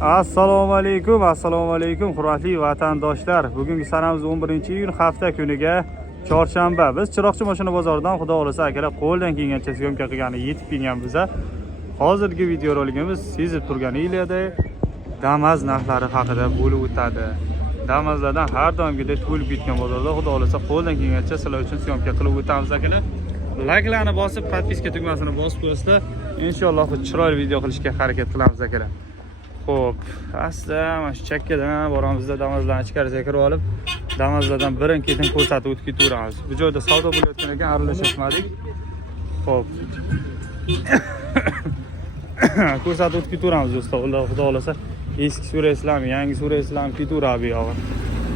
Assalomu alaykum hurmatli vatandoshlar. Bugungi sanamiz 11-iyun hafta kuniga chorshanba. Biz Chiroqchi mashina bozoridan xudo xolasa akalar qo'ldan kelgancha syomka qilgani yetib kelganmiz. Hozirgi video roligimiz sezib turganingizdek Damas narxlari haqida bo'lib o'tadi. Damazlardan har doimgidek to'lib ketgan bozorda xudo xolasa qo'ldan kelgancha sizlar uchun syomka qilib o'tamiz akalar. Like'larni bosib, podpiska tugmasini bosib qo'yasizlar. Inshaalloh chiroyli video qilishga harakat qilamiz akalar. Xo'p, asta mana shu chakkadan boramizda Damazlarni ichkariga kirib olib, Damazlardan birin-ketin ko'rsatib o'tib ketaveramiz. Bu joyda savdo bo'layotgan ekan, aralashmadik. Xo'p. Ko'rsatib o'tib ketaveramiz do'stlar. Xudo xolasa, eski sura islom, yangi sura islom ketaveradi bu yog'i.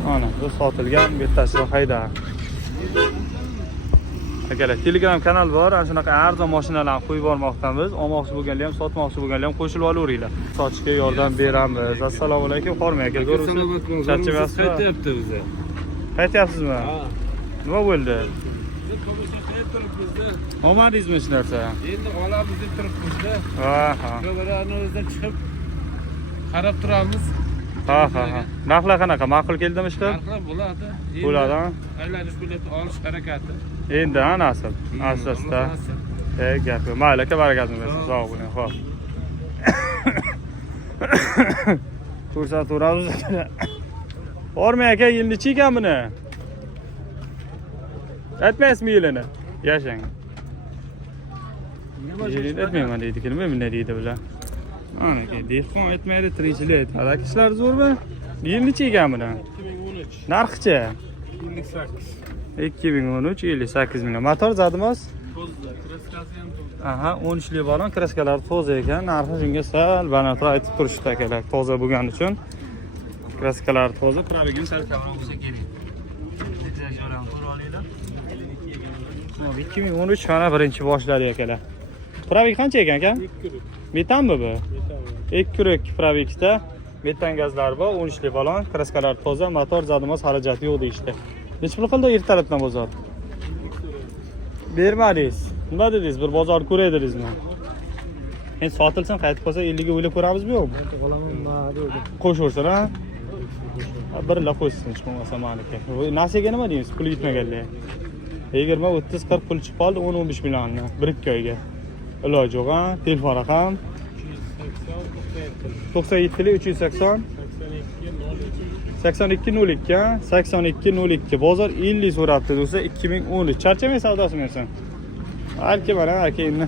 Mana, bu sotilgan, bu yertasi hayda. Akalar, Telegram kanal bor. Ana shunaqa arzon mashinalarni qo'yib bormoqdamiz. Olmoqchi bo'lganlar ham, sotmoqchi bo'lganlar ham qo'shilib olaveringlar. Sotishga yordam beramiz. Assalomu alaykum, Xormay aka. Ko'rasiz? Charchamayapsizmi? Qaytyapti biza. Qaytyapsizmi? Ha. Nima bo'ldi? Olmadingizmi hech narsa? Endi olamiz deb turibmiz-da. Ha. Ko'rlarni o'zidan chiqib qarab turamiz. Ha. Narxlar qanaqa? Ma'qul keldimi ishqa? Narxlar bo'ladi. Bo'ladi. Aylanish bileti olish harakati. Endi nasib. Asta-asta. Gap yo'q. Mayli aka, barakatni bersin. Sog' bo'ling. Xo'p. Ko'rsatamiz. Xormay aka, yilni ekan buni. Aytmaysizmi yilini? Yashang. Yilini aytmayman deydi, nima bunday deydi bular. Mana aka, dehqon aytmaydi, tirikchilik aytadi. Aka, ishlar zo'rmi? Yilni ekan buni? 2013. Narxchi? 58. 2013 58 ming. Motor zadimiz? Tozda, kraskasi ham tozda. Aha, 13 li balon, kraskalari toza ekan. Narxi shunga sal balandroq aytib turishdi akalar. Toza bo'lgani uchun kraskalari toza, probegim sal kamroq bo'lsa kerak. Joylarni ko'ra olinglar. 2013 mana birinchi boshlari akalar. Probeg qancha ekan aka? 2 kurik. Metanmi bu? Metan. 2 kurik probegda. Metan gazlari bor, 13 li balon, kraskalari toza, motor zadimiz xarajati yo'q deyishdi. Necha pul qildi ertalabdan bozor? Bermadingiz. Nima dedingiz? Bir bozor ko'ray dedingizmi? Endi sotilsin, qaytib qolsa 50 ga o'ylab ko'ramizmi yo'qmi? Olaman dedi. Qo'shaversin, ha? Birla qo'ysin, hech bo'lmasa maniki. Nasiyaga nima deymiz? Pul yetmaganlar. 20, 30, 40 pul chiqib qoldi, 10-15 millionni bir-ikki oyga. Iloji yo'q, ha? Telefon raqam 97 380 8202 8202 bozor 50 so'rabdi do'stlar 2013. Charchamay savdosi mensan. Balki mana aka endi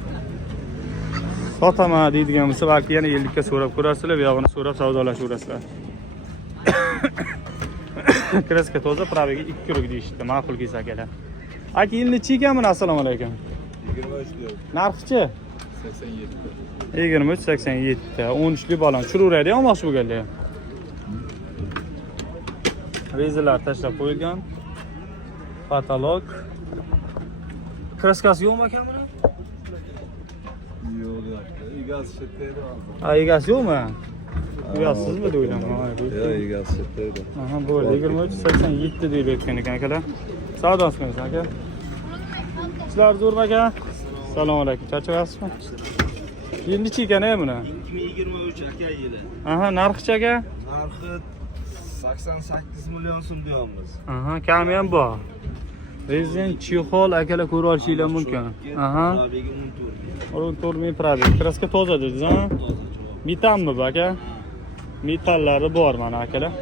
sotaman deydigan bo'lsa, balki yana 50 ga so'rab ko'rasizlar, bu yog'ini so'rab savdolashaverasizlar. Kraska toza, probegi 2 kurik deyishdi, ma'qul kelsa akalar. Aka yilni ekanmi? Assalomu alaykum. 23. Narxchi? 87. 23 87. 13 li balon churaveradi, olmoqchi bo'lganlar. Rezalar tashlab qo'yilgan. Patolog. Kraskasi yo'qmi ekan buni? Yo'q, egasi shetda hozir. Ha, egasi yo'qmi? Egasizmi deyman. Yo'q, egasi shetda. Aha, bo'ldi. 23 87 deyilayotgan ekan akalar. Savdosi qilamiz aka. Sizlar zo'rmi aka? Assalomu alaykum. Charchaysizmi? Yilni ekan buni? 2023 aka yili. Aha, narxchi aka? Narxi 88 million so'm deyapmiz. Aha, kami ham bor. Rezin chexol akalar ko'ra olishinglar mumkin. Aha. Probegi 14 ming probeg. Kraska toza dedingiz, ha? Metanmi bu aka? Metallari bor mana akalar.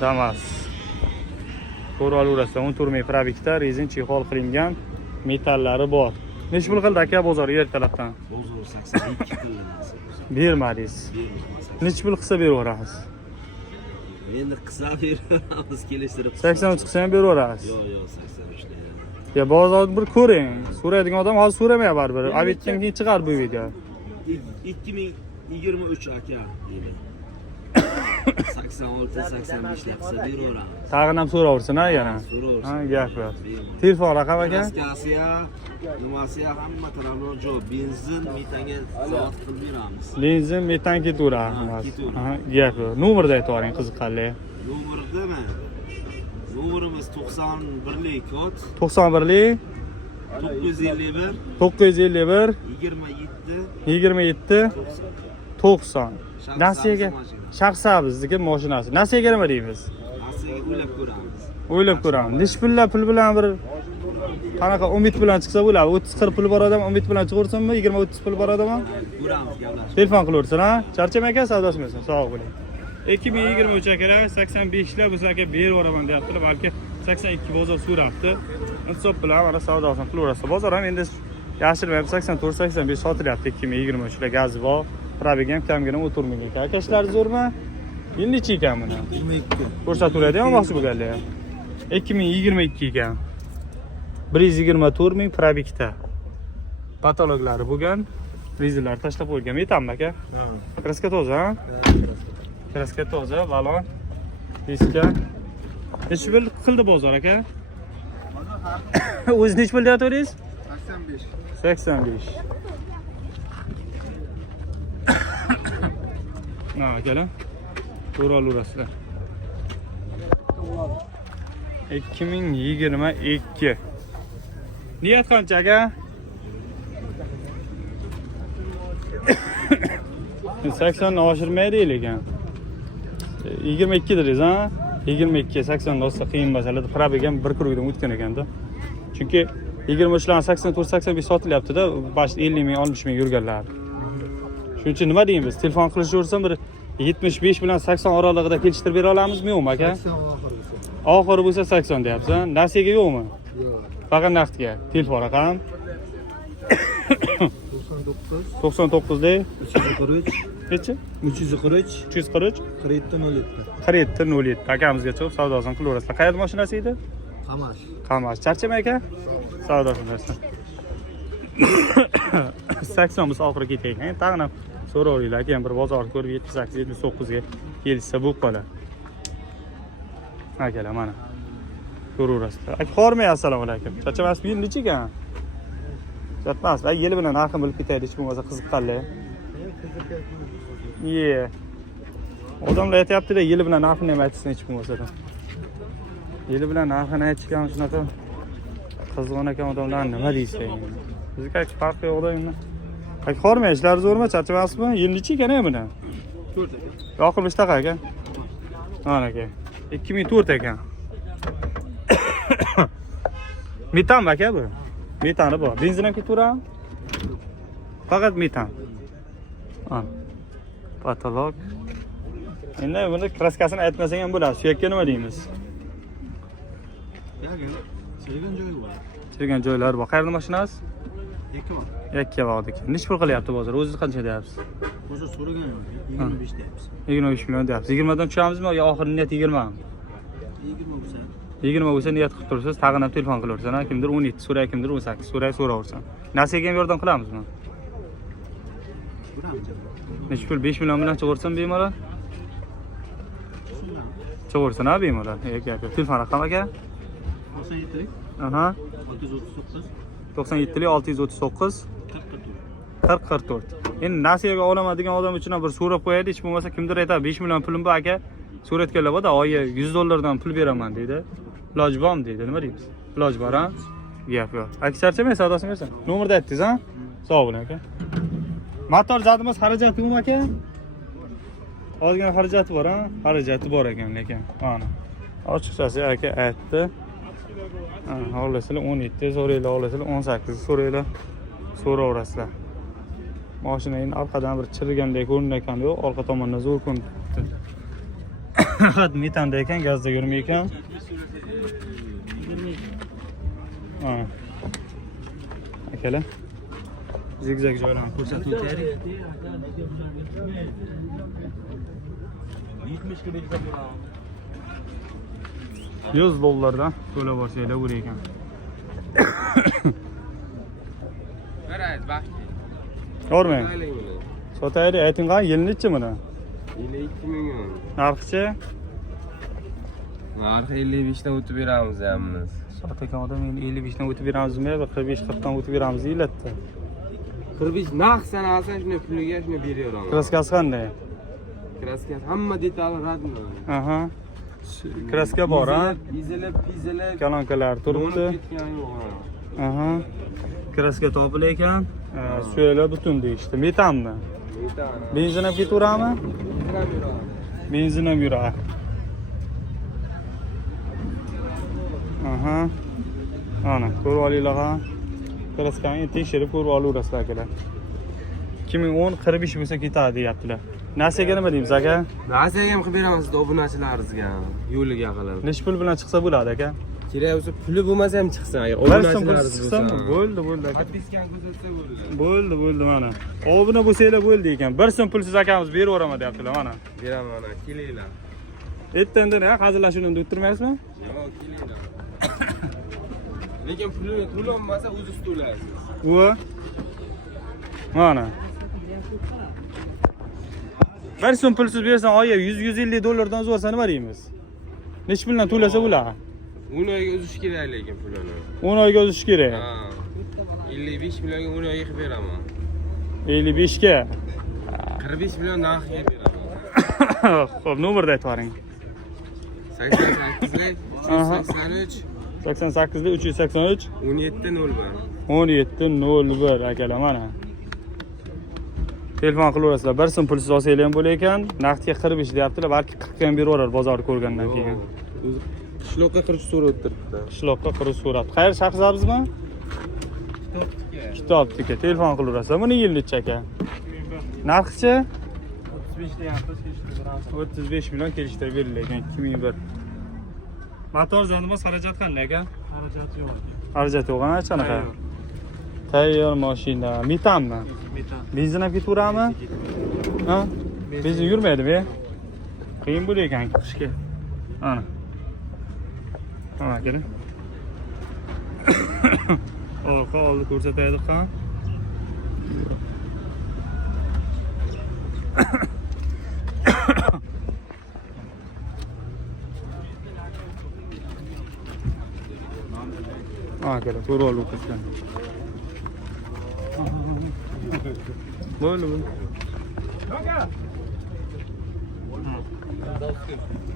Damas. Ko'ra olaverasizlar. 14 ming probegda rezin chexol qilingan metallari bor. Necha pul qildi aka bozor ertalabdan? Bozor 82 qildi. Bermadingiz. Necha pul qilsa beraveramiz? Endi qilsa beramiz, kelishtirib. 80 chiqsa ham beraveramiz. Yo'q, 83 da. Ya bozorni bir ko'ring. So'raydigan odam hozir so'ramayapti baribir. Abitdan keyin chiqar bu video. 2023 aka deydi. 86 85 deb qilsa beraveramiz. Tag'in ham so'raversin ha yana. So'raversin. Ha, gap yo'q. Telefon raqam aka? Kraskasiya, nimasiya hamma tarafdan javob. Benzin metanga zavod qilib beramiz. Benzin metan ketaveradi. ketaveradi. Ha, gap yo'q. Nomerni aytib yuboring qiziqqanlar. Nomeridami? Nomerimiz 91lik kod 91lik 951 951 27 27 90. Nasiyaga shaxsimizniki mashinasi. Nasiyaga nima deymiz? Nasiyaga o'ylab ko'ramiz. O'ylab ko'ramiz. Nish pul bilan bir qanaqa umid bilan chiqsa bo'ladi. 30-40 pul bor odam umid bilan chiqarsinmi? 20-30 pul bor odam? Ko'ramiz, gaplashamiz. Telefon qilaversin, ha? Charchamay aka, savdosimiz. Sog' bo'ling. 2023 aka 85 lar biz aka berib yuboraman deyaptilar. Balki 82 bozor so'rabdi. Hisob bilan mana savdosini qilaverasiz. Bozor ham endi yashirmayapti. 84-85 sotilyapti 2023 lar gazi bor. Probeg ham kamgina o'tirmaydi ekan. Aka ishlar zo'rmi? Yil necha ekan buni? 22. Ko'rsatuvlarda ham olmoqchi bo'lganlar. 2022 ekan. 124 ming probegda. Patologlari bo'lgan. Rizlar tashlab qo'ygan. Metanmi aka? Ha. Kraska toza, ha? Kraska toza, balon. Diska. Necha pul qildi bozor aka? O'zi necha pul deyapsiz? 85. Ha, akalar. To'g'ri olasizlar. 2022. Niyat qancha aka? 80 oshirmaydi ekan. 22 dedingiz, ha? 22 80 olsa qiyin masalada probeg ham 1 kurukdan o'tgan ekanda. Chunki 23 lar 84-85 sotilyapti-da, bosh 50 ming 60 ming yurganlar. Shuning uchun nima deymiz? Telefon qilishaversam bir 75 bilan 80 oralig'ida kelishtirib bera olamizmi, yo'qmi aka? 80 Oxiri bo'lsa 80 deyapsiz, ha? Nasiyaga yo'qmi? Yo'q. Faqat naqdga. Telefon raqam 99 99 343 necha? 343 343 47 47 akamizga chiqib savdosini qilaverasizlar. Qayerda mashinasi edi? Qamash. Qamash. Charchamay aka? Savdosini bersin. 80 biz oxiri ketaylik. Tag'in ham so'ravringlar, keyin bir bozor ko'rib 78-79 ga kelsa bo'lib qoladi. Akalar mana. Ko'raverasizlar. Aka xormay, assalomu alaykum. Charchamasmi? Yil necha ekan? Yotmas. Va yili bilan narxini bilib ketaylik, hech bo'lmasa qiziqqanlar. Ye. Odamlar aytayapti-da, yili bilan narxini ham aytsin hech bo'lmasa-da. Yili bilan narxini aytishgan shunaqa qizg'on ekan odamlar, nima deysiz endi? Bizga hech farqi yo'q-da endi. Aka xormay, ishlar zo'rmi? Charchamasmi? Yil necha ekan buni? 4 aka. Yoqib ishtaqa aka. Mana aka. 2004 ekan. Metan aka bu. Metani bor. Benzin ham ketaveradimi? Faqat metan. Ha. Patolog. Endi buni kraskasini aytmasang ham bo'ladi. Suyakka nima deymiz? Chirigan joyi bor. Chirgan joylari bor. Qayerda mashinasi? Yakkabog'. Yakkabog'da ekan. Necha pul qilyapti bozor? O'zingiz qancha deyapsiz? Hozir so'ragan 25 deyapsiz. 25 million deyapsiz. 20 dan tushamizmi yo oxiri niyat 20 mi? 20 bo'lsa. 20 bo'lsa niyat qilib tursiz, tag'in ham telefon qilaversan, kimdir 17 so'ray, kimdir 18 so'ray, so'raversan. Nasiyaga ham yordam qilamizmi? Ko'ramiz. Necha pul? 5 million bilan chiqarsan bemalol? Chiqarsan ha bemalol. Aka, telefon raqam aka? 97 Aha. 639 97 639 4044. Endi nasiyaga olaman degan odam uchun ham bir so'rab qo'yadi, hech bo'lmasa kimdir aytadi 5 million pulim bor aka. So'ratganlar bor-da, oyi $100 pul beraman deydi. Iloj bormi deydi. Nima deysiz? Iloj bor, ha? Gap yo'q. Aka charchamay, savdosini bersin. Nomerda aytdingiz, ha? Sog' bo'ling aka. Motor zadimiz xarajati yo'qmi aka? Ozgina xarajati bor, ha? Xarajati bor ekan lekin. Mana. Ochiqchasi aka aytdi. Ha, xohlasizlar 17 so'raylar, xohlasizlar 18 so'raylar. So'raverasizlar. Mashina endi orqadan bir chirigandek ko'rinar ekan-ku, orqa tomondan zo'r ko'rinibdi. Faqat metanda ekan, gazda yurmay ekan. Ha. Akalar. Zigzag joylarni ko'rsatib o'taylik. 70 ga bersa bo'ladi. $100 to'lab olsanglar bo'lar ekan. Qaraysiz, baxt. Ko'rmang. Sotaylik, ayting qani, yil nechi buni? 52 million. Narxchi? Narxi 55 dan o'tib beramiz hammiz. Sotakan odam endi 55 dan o'tib beramizmi, 45-40 dan o'tib beramiz deyiladi. 45 narx sanalsa shuni puliga shuni beraveraman. Kraskasi qanday? Kraskasi hamma detali radmi. Aha. Kraska bor, ha? Izilib, Kalonkalar turibdi. ketgani yo'q. Aha. Kraska topil ekan. Suyaklar butun deyishdi. Metanmi? Benzin ham ketaveradimi? Benzin ham yuradi. Aha. Ana, ko'rib olinglar ha. Kraskani tekshirib ko'rib olaverasizlar akalar. 2010 45 bo'lsa ketadi deyaptilar. Nasiyaga nima deymiz aka? Nasiyaga ham qilib beramiz obunachilaringizga, yo'liga qilib. Necha pul bilan chiqsa bo'ladi aka? Kerak bo'lsa puli bo'lmasa ham chiqsin agar Bir so'm pul obunachilaringiz chiqsa bo'lsa. bo'ldi aka. Podpiskani ko'rsatsa bo'ldi. Bo'ldi mana. Obuna bo'lsanglar bo'ldi ekan. Bir so'm pulsiz akamiz beraveraman deyaptilar mana. Beraman mana, kelinglar. Ertandan hazillashuvni o'tirmaysizmi? Yo'q, kelinglar. Lekin pulini to'lanmasa o'zingiz to'laysiz. Mana. Bir so'm pulsiz bersan oyi 100-150 dollardan o'zvarsa nima deymiz? Necha puldan to'lasa bo'ladi? 10 oyga uzish kerak lekin pulini. 10 oyga uzish kerak. Ha. 55 millionga 10 oyga qilib beraman. 55 ga. 45 million narxga beraman. Xo'p, nomerni aytib bering. 88 88 383 1701. 1701 akalar mana. Telefon qilaverasizlar. Bir so'm pulsiz olsanglar ham bo'lar ekan, naqdga 45 deyaptilar, balki 40 ga ham beraverar bozorni ko'rgandan keyin. Qishloqqa qirish so'rayapti. Qishloqqa qirib so'rab. Qayerda shahrizabizmi? Kitobdiki. Telefon qilaverasizlar. Buni yil necha aka? Narxi-chi? 35 deyapmiz, kelishtirib beramiz. 35 million kelishtirib berilgan 2001. Motor zandimiz xarajat qanday aka? Xarajat yo'q. Xarajat yo'q, qanaqa? Tayyor mashina. Metanmi? Metan. Benzin ham ketaveradimi? Ha? Benzin yurmaydimi? Qiyin bo'lar ekan qishga. Ana. Ha, keling. Orqa oldi ko'rsataylik ham. Ha, keling, ko'rib olib o'tishgan. Bo'ldi.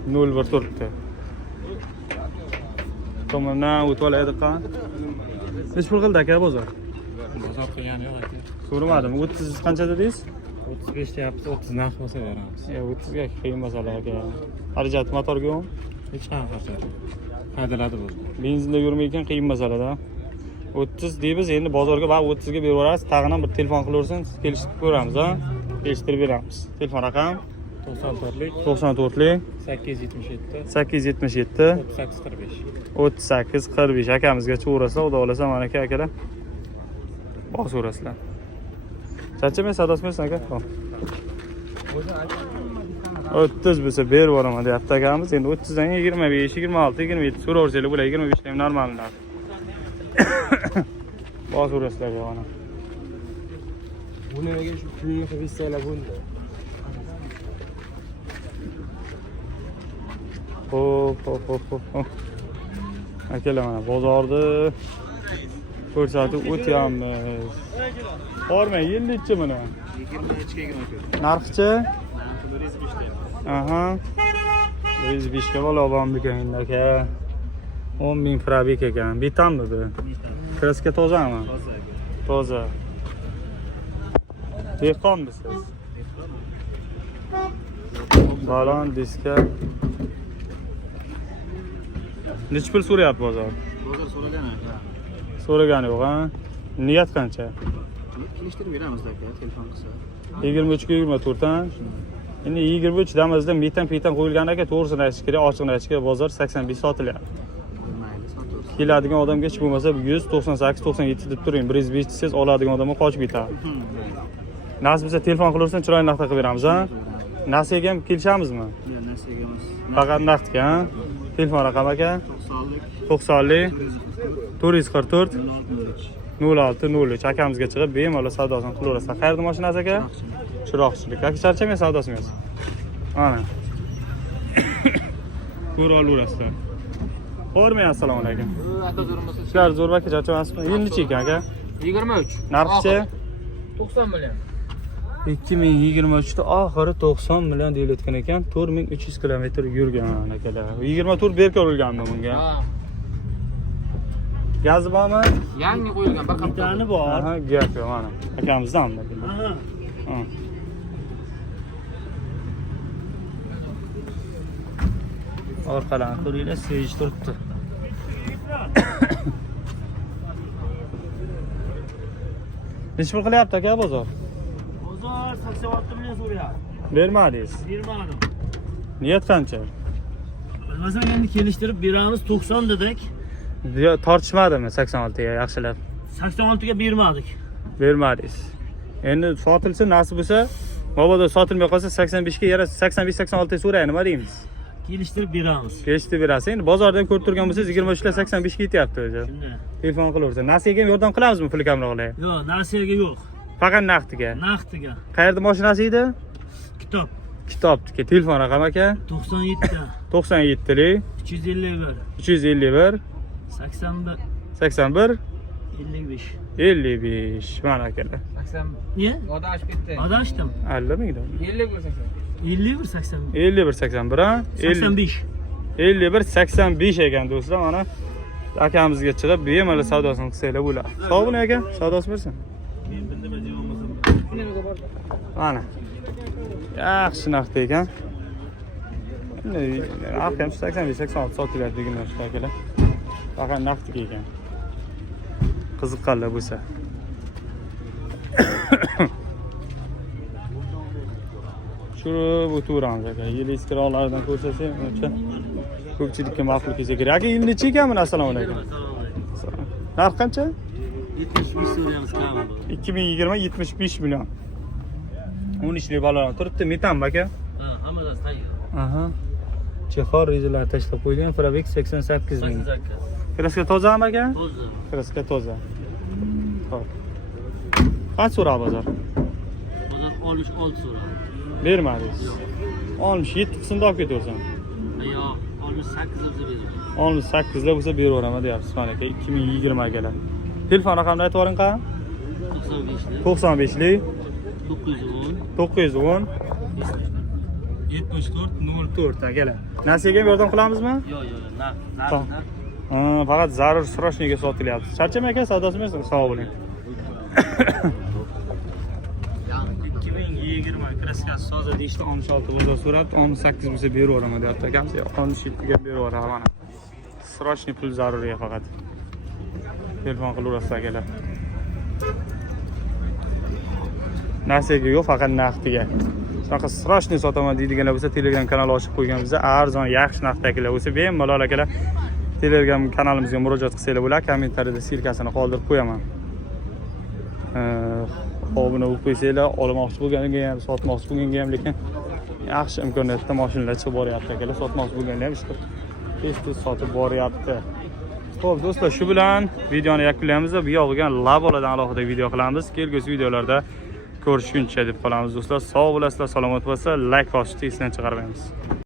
01 turibdi. Tomondan o'tib olaylik qan. Necha pul qildi aka bozor? Bozor qilgani yo'q aka. So'ramadim. 30 qancha dedingiz? 35 deyapsiz, 30 narx bo'lsa beramiz. 30 ga qiyin masala aka. Xarajat motorga yo'q. Hech qanaqa xarajat yo'q. Haydaladi bo'ldi. Benzinda yurmayotgan qiyin masalada. 30 deymiz, endi bozorga bak 30 ga beraverasiz. Tag'in ham bir telefon qilaversin, kelishtirib ko'ramiz, ha? Kelishtirib beramiz. Telefon raqam 94lik 94lik 877 877 3845. 3845 akamizga cho'rasizlar, xudo xolasa mana aka akalar. Bosaverasizlar. Charchamay savdosimiz aka. Xo'p. 30 bo'lsa berib yuboraman deyapti akamiz. Endi 30 dan 25, 26, 27 so'raversanglar bo'ladi. 25 dan ham normallar. Bosaverasizlar yana. Buni nega shu pulni qilib istaylar bo'ldi. Hop. Akalar mana bozorda ko'rsatib o'tyapmiz. Bormang, yillikchi mana. 23 ga 23. Narxi-chi? Narxi 105 deyapmiz. Aha. 105 ga olib ekan aka. 10.000 probek ekan. Bitammi bu? Kraska tozami? Toza. Dehqonmisiz? Balon diska. Necha pul so'rayapti bozor? Bozor so'ragani. So'ragani yo'q, ha? Niyat qancha? Kelishtirib beramiz aka, telefon qilsa. 23 ga 24, ha? Endi 23 damizda metan qo'yilgan aka, to'g'risini aytish kerak, ochiqni aytish kerak, bozor 85 sotilyapti. Mayli, sotaveramiz. Keladigan odamga hech bo'lmasa 198, 97 deb turing. 105 desangiz oladigan odamga qochib ketadi. Nasib bo'lsa telefon qilaversin, chiroyli naqd qilib beramiz, ha? Nasiyaga ham kelishamizmi? Yo'q, nasiyaga emas. Faqat naqdga, ha? Telefon raqam aka 90lik 90lik 444 0603. 0603 akamizga chiqib bemalol savdosini qilaverasizlar. Qayerda mashinasi aka? Chiroqchilik. Aka charchamay savdosimiz. Mana. Ko'rib olaverasizlar. Qo'rmay, assalomu alaykum. Aka zo'rmasa. Sizlar zo'r aka charchamasizmi? Yil necha ekan aka? 23. Narxi 90 million. 2023 da oxiri 90 million deyilayotgan ekan. 4300 kilometr yurgan akalar. 24 berka urilganmi bunga? Ha. Gazi bormi? Yangi qo'yilgan bir qaptani bor. Aha, gap yo'q mana. Akamizdanmi? Aha. Ha. Orqalarni ko'ringlar, sej turibdi. Necha pul qilyapti aka bozor? Bozor 86 million so'rayapti. Bermadingiz. Bermadim. Niyat qancha? Bilmasam endi kelishtirib beramiz 90 dedik. Tortishmadimi 86 ga yaxshilab? 86 ga bermadik. Bermadingiz. Endi sotilsa nasib bo'lsa, mabodo sotilmay qolsa 85 ga yara 85-86 ga so'ray, nima deymiz? Kelishtirib beramiz. Kelishtirib berasiz. Endi bozorda ko'rib turgan bo'lsangiz 23 ga 85 ga ketyapti o'zi. Shunday. Telefon qilaversa. Nasiyaga ham yordam qilamizmi puli kamroqlar? Yo'q, narsaga yo'q. Faqat naqdiga. Naqdiga. Qayerda mashinasi edi? Kitob Kitobniki. Telefon raqami aka? 97 97lik 351 351 81 81 55. 55. Mana akalar. 80. Niye? Adashib ketdi. Adashdim. 50 mingdan. 50 bo'lsa. 51 80. 51 81 ha? 85. 51 85 ekan do'stlar. Mana akamizga chiqib bemalol savdosini qilsanglar bo'ladi. Sog' bo'ling aka, savdosi bersin. Men bildim olmasam. Mana. Yaxshi narxda ekan. Ahkam 85-86 sotilyapti degan narsa akalar. Faqat naqdga ekan. Qiziqqanlar bo'lsa. Shurib o'tiramiz aka. Yil eskiroqlardan ko'rsasak, uncha ko'pchilikka ma'qul kelsa kerak. Aka, yil necha ekanmi? Assalomu alaykum. Narx qancha? 75 so'rayamiz kamida. 2020 75 million. 13 lik balolar turibdi. Metanmi aka? Ha, hammasi tayyor. Aha. Chexor rejalar tashlab qo'ygan. Probek 88 ming. 88. Kraska tozami aka? Toza. Kraska toza. Xo'p. Qancha so'rab bozor? Bozor 66 so'radi. Bermadingiz. 67 qismda olib ketaversan. Yo'q, 68 bo'lsa beraman. 68 da bo'lsa beraveraman deyapsiz mana aka. 2020 akalar. Telefon raqamini aytib yuboring qa? 95 95lik 910 910 74 04 akalar. Nasiyaga ham yordam qilamizmi? yo'q, narx. Faqat zarur srochniga sotilyapti. Charchamay aka, savdosi bersin. Sog' bo'ling. 2020 kraskasi soza deyishdi, 16 bozor so'rabdi, 18 bo'lsa beraveraman deyapti akamiz. 17 ga beraveraman mana. Srochni pul zaruriy faqat. Telefon qilaverasiz akalar. Nasiyaga yo'q, faqat naqdiga. Shunaqa srochni sotaman deydiganlar bo'lsa, Telegram kanali ochib qo'ygan bizda arzon, yaxshi narxdagilar bo'lsa, bemalol akalar Telegram kanalimizga murojaat qilsanglar bo'ladi. Kommentariyada silkasini qoldirib qo'yaman. Obuna bo'lib qo'ysanglar, olmoqchi bo'lganiga ham, sotmoqchi bo'lganiga ham, lekin yaxshi imkoniyatda mashinalar chiqib boryapti akalar. Sotmoqchi bo'lganlar ham ishqilib tez-tez sotib boryapti. Xo'p do'stlar, shu bilan videoni yakunlaymiz va bu yog'iga laboladan alohida video qilamiz. Kelgusi videolarda ko'rishguncha deb qolamiz do'stlar. Sog' bo'lasizlar, salomat bo'lasizlar. Like bosishni esdan chiqarmaymiz.